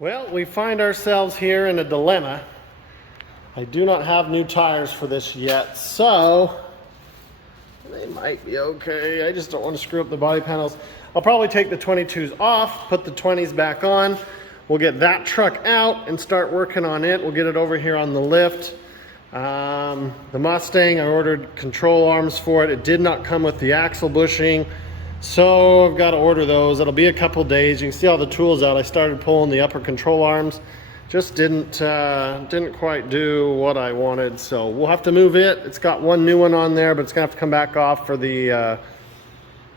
Well, we find ourselves here in a dilemma. I do not have new tires for this yet, so they might be okay. I just don't want to screw up the body panels. I'll probably take the 22s off, put the 20s back on. We'll get that truck out and start working on it. We'll get it over here on the lift. The Mustang, I ordered control arms for it. It did not come with the axle bushing, so I've got to order those. It'll be a couple days. You can see all the tools out. I started pulling the upper control arms. Just didn't quite do what I wanted, so we'll have to move it. It's got one new one on there, but it's gonna have to come back off for the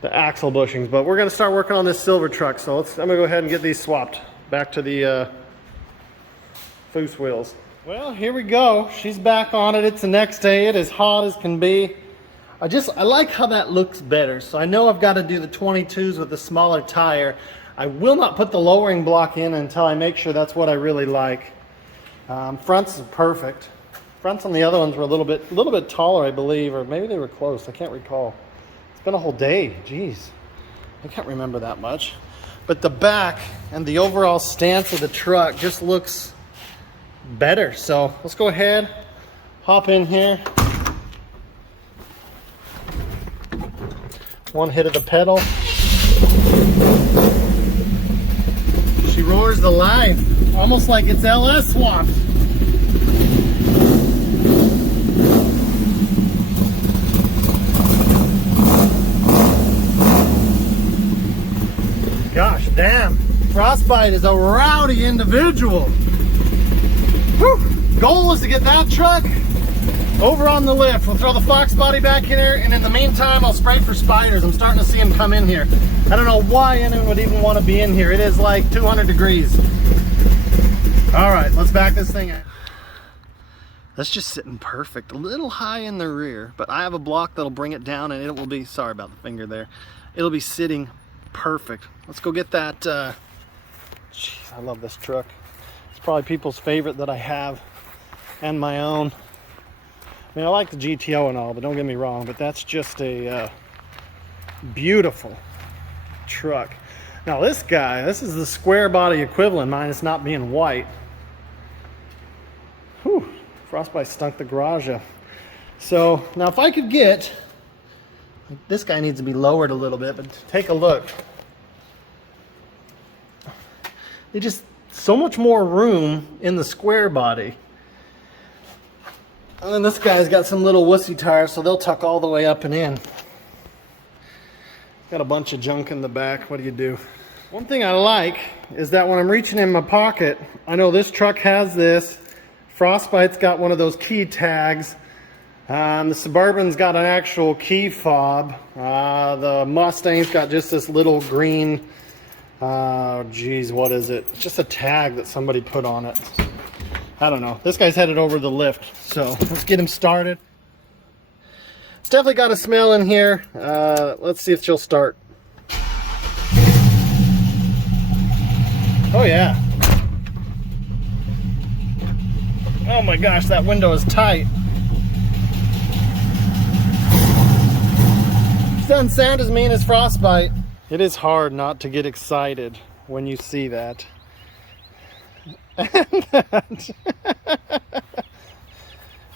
axle bushings. But we're gonna start working on this silver truck, so I'm gonna go ahead and get these swapped back to the Foose wheels. Well, here we go. She's back on it. It's the next day. It is hot as can be. I like how that looks better. So I know I've got to do the 22s with a smaller tire. I will not put the lowering block in until I make sure that's what I really like. Fronts are perfect. Fronts on the other ones were a little bit taller, I believe, or maybe they were close. I can't recall. It's been a whole day. Jeez, I can't remember that much. But the back and the overall stance of the truck just looks better. So let's go ahead, hop in here. One hit of the pedal. She roars the life, almost like it's LS swapped. Gosh damn, Frostbite is a rowdy individual. Whew. Goal is to get that truck over on the lift. We'll throw the Fox body back in here, and in the meantime, I'll spray for spiders. I'm starting to see them come in here. I don't know why anyone would even want to be in here. It is like 200 degrees. All right, let's back this thing out. That's just sitting perfect. A little high in the rear, but I have a block that'll bring it down, and it will be, sorry about the finger there, it'll be sitting perfect. Let's go get that. Jeez, I love this truck. It's probably people's favorite that I have, and my own. I mean, I like the GTO and all, but don't get me wrong, but that's just a beautiful truck. Now this guy, this is the square body equivalent, minus not being white. Whew, Frostbite stunk the garage up. So now if I could get, this guy needs to be lowered a little bit, but take a look. They just, so much more room in the square body. And then this guy's got some little wussy tires, so they'll tuck all the way up and in. Got a bunch of junk in the back. What do you do? One thing I like is that when I'm reaching in my pocket, I know this truck has this. Frostbite's got one of those key tags. The Suburban's got an actual key fob. The Mustang's got just this little green, geez, what is it? It's just a tag that somebody put on it. I don't know. This guy's headed over the lift, so let's get him started. It's definitely got a smell in here. Let's see if she'll start. Oh yeah. Oh my gosh, that window is tight. It doesn't sound as mean as Frostbite. It is hard not to get excited when you see that.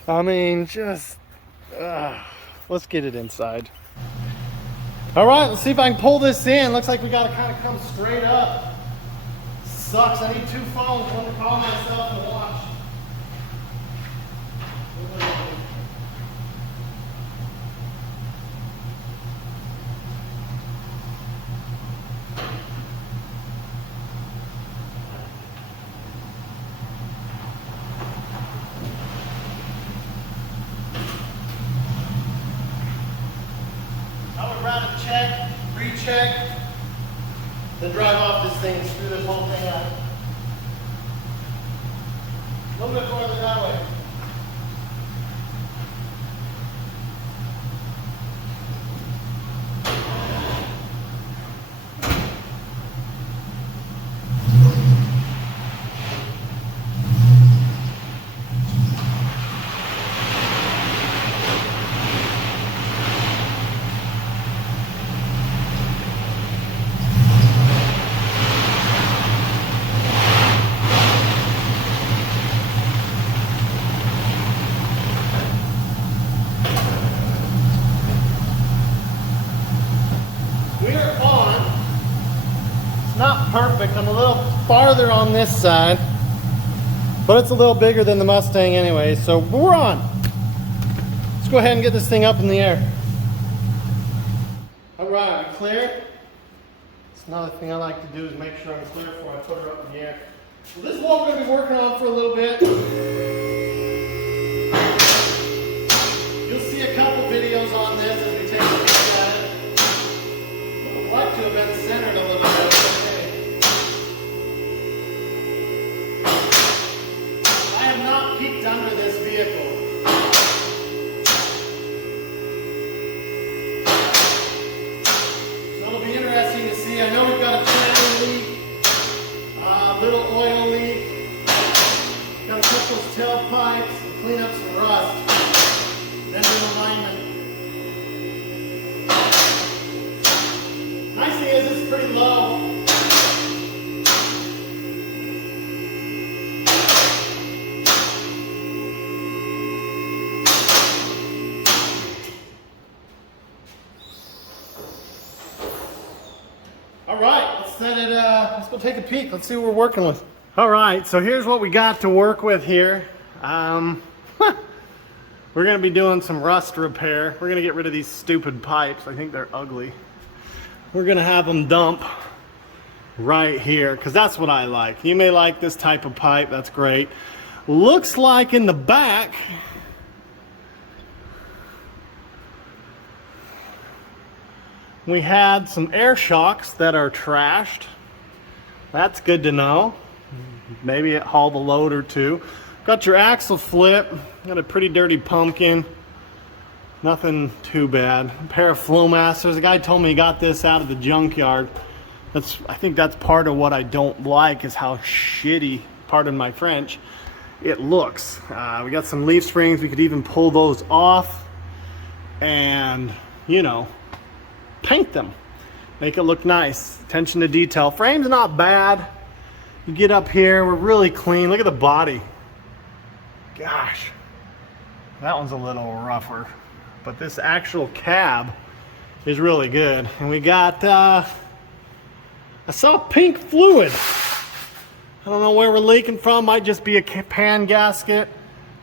I mean, just let's get it inside. All right, let's see if I can pull this in. Looks like we got to kind of come straight up. Sucks. I need two phones, one to call myself and watch. Check, recheck, then drive off this thing and screw this whole thing out. A little bit farther that way. I'm a little farther on this side, but it's a little bigger than the Mustang anyway, so we're on. Let's go ahead and get this thing up in the air. All right, we clear? It's another thing I like to do is make sure I'm clear before I put her up in the air. So this is what we're going to be working on for a little bit. You'll see a couple videos on this as we take a look at it. I'd like to have been centered a little bit. I have not peeked under this vehicle. So it'll be interesting to see. I know we've got a channel leak, little oil leak. Got to put those tailpipes and clean up some rust. Then do alignment. Nice thing is it's pretty low. All right, let's set it. Let's go take a peek. Let's see what we're working with. All right, so here's what we got to work with here. We're going to be doing some rust repair. We're going to get rid of these stupid pipes. I think they're ugly. We're going to have them dump right here because that's what I like. You may like this type of pipe. That's great. Looks like in the back we had some air shocks that are trashed. That's good to know. Maybe it hauled a load or two. Got your axle flip. Got a pretty dirty pumpkin. Nothing too bad. A pair of Flowmasters. The guy told me he got this out of the junkyard. I think that's part of what I don't like is how shitty, pardon my French, it looks. We got some leaf springs. We could even pull those off and, you know, paint them. Make it look nice. Attention to detail. Frame's not bad. You get up here, we're really clean. Look at the body. Gosh, that one's a little rougher, but this actual cab is really good. And we got, I saw pink fluid. I don't know where we're leaking from. Might just be a pan gasket.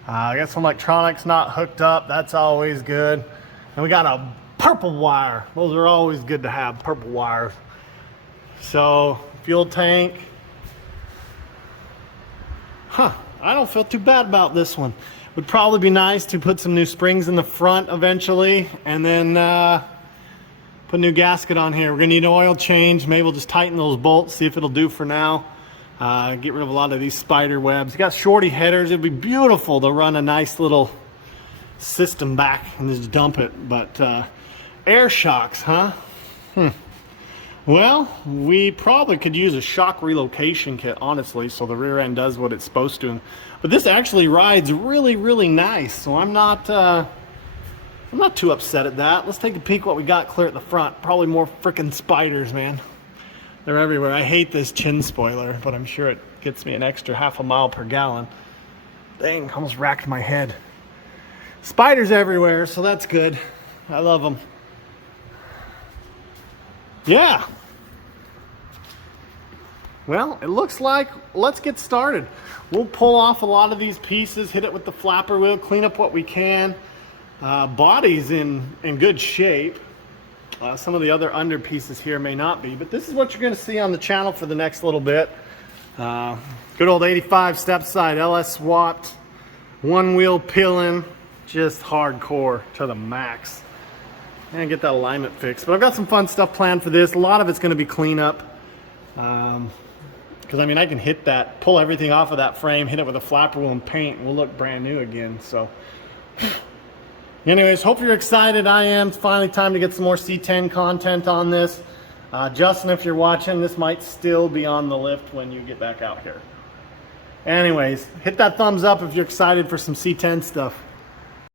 I got some electronics not hooked up. That's always good. And we got a purple wire. Those are always good to have, purple wires. So, fuel tank. I don't feel too bad about this one. Would probably be nice to put some new springs in the front eventually, and then put a new gasket on here. We're gonna need an oil change. Maybe we'll just tighten those bolts, see if it'll do for now. Get rid of a lot of these spider webs. You got shorty headers. It'd be beautiful to run a nice little system back and just dump it. But air shocks, huh? Well, we probably could use a shock relocation kit, honestly, so the rear end does what it's supposed to. But this actually rides really, really nice, so I'm not too upset at that. Let's take a peek what we got clear at the front. Probably more frickin' spiders, man. They're everywhere. I hate this chin spoiler, but I'm sure it gets me an extra half a mile per gallon. Dang, almost racked my head. Spiders everywhere, so that's good. I love them. Yeah. Well, it looks like, let's get started. We'll pull off a lot of these pieces, hit it with the flapper wheel, clean up what we can. Body's in good shape. Some of the other under pieces here may not be, but this is what you're going to see on the channel for the next little bit. Good old 85 Stepside LS swapped, one wheel peeling, just hardcore to the max. And get that alignment fixed. But I've got some fun stuff planned for this. A lot of it's going to be cleanup. Because I mean, I can hit that, pull everything off of that frame, hit it with a flapper wheel and paint, and we'll look brand new again. So anyways, hope you're excited. I am. It's finally time to get some more C10 content on this. Justin, if you're watching, this might still be on the lift when you get back out here. Anyways, hit that thumbs up if you're excited for some C10 stuff.